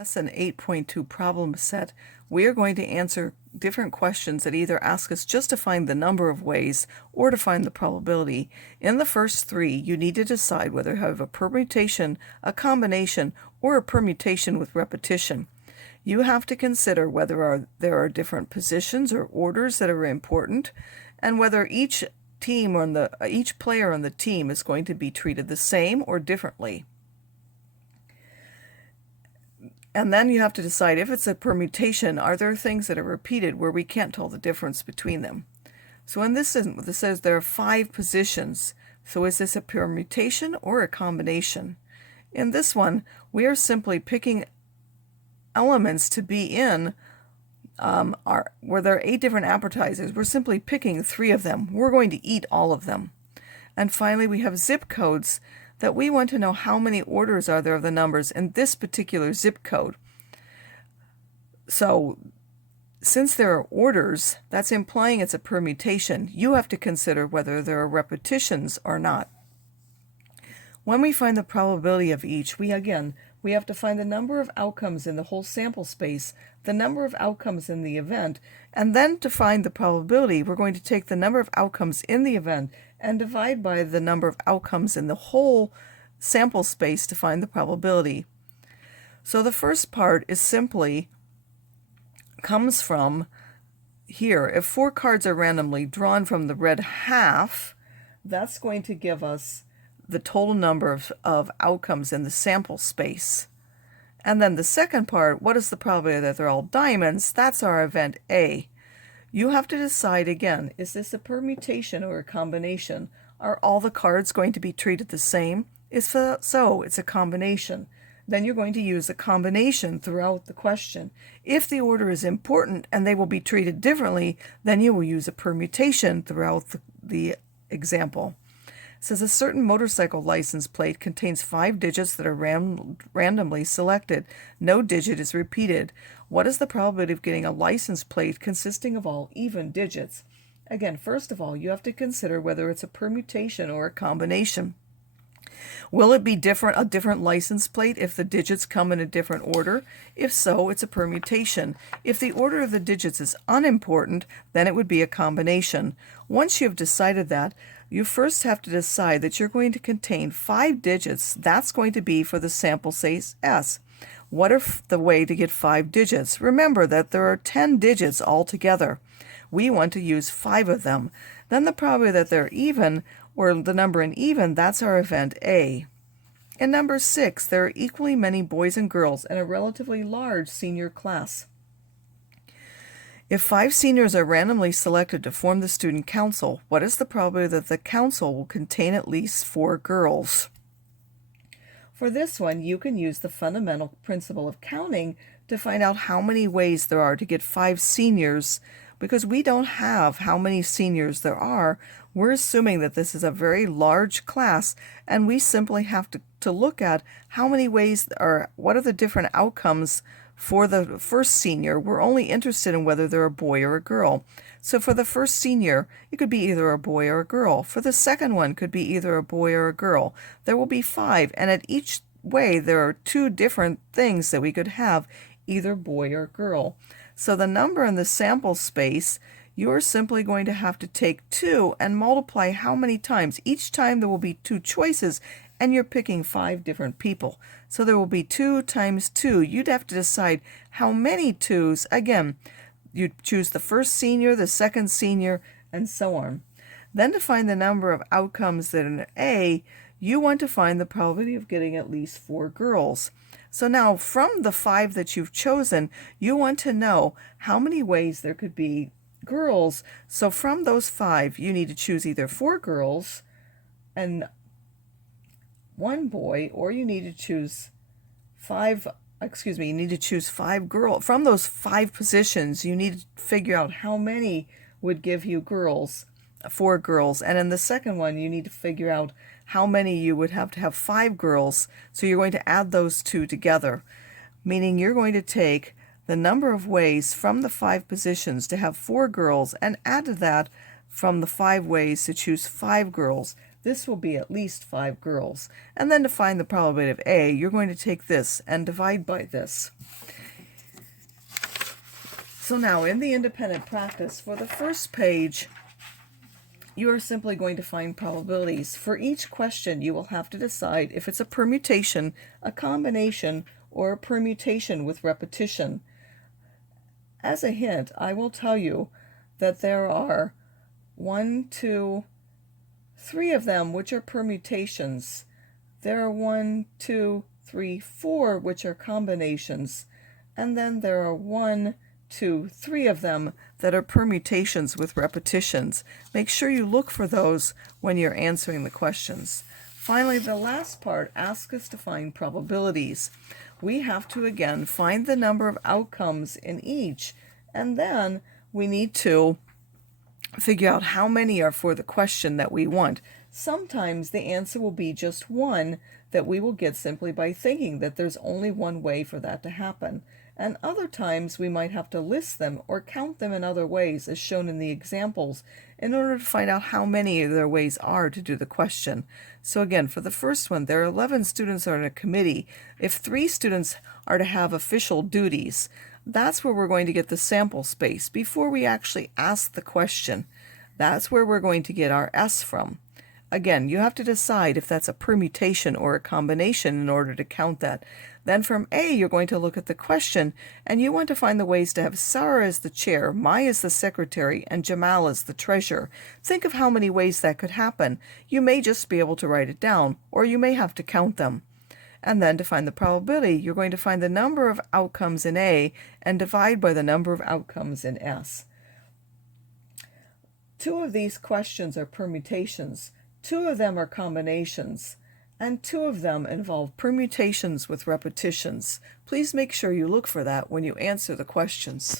Lesson 8.2 problem set, we are going to answer different questions that either ask us just to find the number of ways or to find the probability. In the first three, you need to decide whether you have a permutation, a combination, or a permutation with repetition. You have to consider whether there are different positions or orders that are important, and whether each player on the team is going to be treated the same or differently. And then you have to decide if it's a permutation, are there things that are repeated where we can't tell the difference between them? So in this says there are 5 positions. So is this a permutation or a combination? In this one, we are simply picking elements to be in where there are 8 different appetizers. We're simply picking 3 of them. We're going to eat all of them. And finally, we have zip codes that we want to know how many orders are there of the numbers in this particular zip code. So since there are orders, that's implying it's a permutation. You have to consider whether there are repetitions or not. When we find the probability of each, we have to find the number of outcomes in the whole sample space, the number of outcomes in the event, and then to find the probability, we're going to take the number of outcomes in the event and divide by the number of outcomes in the whole sample space to find the probability. So the first part is simply comes from here. If 4 cards are randomly drawn from the red half, that's going to give us the total number of outcomes in the sample space. And then the second part, what is the probability that they're all diamonds? That's our event A. You have to decide again, is this a permutation or a combination? Are all the cards going to be treated the same? If so, it's a combination. Then you're going to use a combination throughout the question. If the order is important and they will be treated differently, then you will use a permutation throughout the example. It says a certain motorcycle license plate contains 5 digits that are randomly selected. No digit is repeated. What is the probability of getting a license plate consisting of all even digits? Again, first of all, you have to consider whether it's a permutation or a combination. Will it be a different license plate if the digits come in a different order? If so, it's a permutation. If the order of the digits is unimportant, then it would be a combination. Once you have decided that, you first have to decide that you're going to contain 5 digits. That's going to be for the sample size S. What if the way to get 5 digits? Remember that there are 10 digits altogether. We want to use 5 of them. Then the probability that they're even, or the number in even, that's our event A. In number 6, there are equally many boys and girls in a relatively large senior class. If 5 seniors are randomly selected to form the student council, what is the probability that the council will contain at least 4 girls? For this one, you can use the fundamental principle of counting to find out how many ways there are to get 5 seniors. Because we don't have how many seniors there are, we're assuming that this is a very large class, and we simply have to look at how many ways, or what are the different outcomes for the first senior. We're only interested in whether they're a boy or a girl. So for the first senior, it could be either a boy or a girl. For the second one, it could be either a boy or a girl. There will be 5, and at each way, there are 2 different things that we could have, either boy or girl. So the number in the sample space, you're simply going to have to take 2 and multiply how many times. Each time there will be 2 choices, and you're picking 5 different people. So there will be 2 times 2. You'd have to decide how many 2s. Again, you choose the first senior, the second senior, and so on. Then to find the number of outcomes that in A, you want to find the probability of getting at least 4 girls. So now from the 5 that you've chosen, you want to know how many ways there could be girls. So from those 5, you need to choose either 4 girls and 1 boy, or you need to choose 5 girls. From those 5 positions, you need to figure out how many would give you girls, 4 girls. And in the second one, you need to figure out how many you would have to have 5 girls. So you're going to add those 2 together, meaning you're going to take the number of ways from the 5 positions to have 4 girls and add to that from the 5 ways to choose 5 girls. this will be at least 5 girls. And then to find the probability of A, you're going to take this and divide by this. So now in the independent practice, for the first page, you are simply going to find probabilities. For each question, you will have to decide if it's a permutation, a combination, or a permutation with repetition. As a hint, I will tell you that there are 1, 2, 3 of them which are permutations. There are 1, 2, 3, 4 which are combinations. And then there are 1, 2, 3 of them that are permutations with repetitions. Make sure you look for those when you're answering the questions. Finally, the last part asks us to find probabilities. We have to again find the number of outcomes in each, and then we need to figure out how many are for the question that we want. Sometimes the answer will be just one that we will get simply by thinking that there's only one way for that to happen. And other times we might have to list them or count them in other ways as shown in the examples in order to find out how many of their ways are to do the question. So again, for the first one, there are 11 students are in a committee. If 3 students are to have official duties, that's where we're going to get the sample space before we actually ask the question. That's where we're going to get our S from. Again, you have to decide if that's a permutation or a combination in order to count that. Then from A, you're going to look at the question, and you want to find the ways to have Sarah as the chair, Mai as the secretary, and Jamal as the treasurer. Think of how many ways that could happen. You may just be able to write it down, or you may have to count them. And then to find the probability, you're going to find the number of outcomes in A and divide by the number of outcomes in S. 2 of these questions are permutations. 2 of them are combinations, and 2 of them involve permutations with repetitions. Please make sure you look for that when you answer the questions.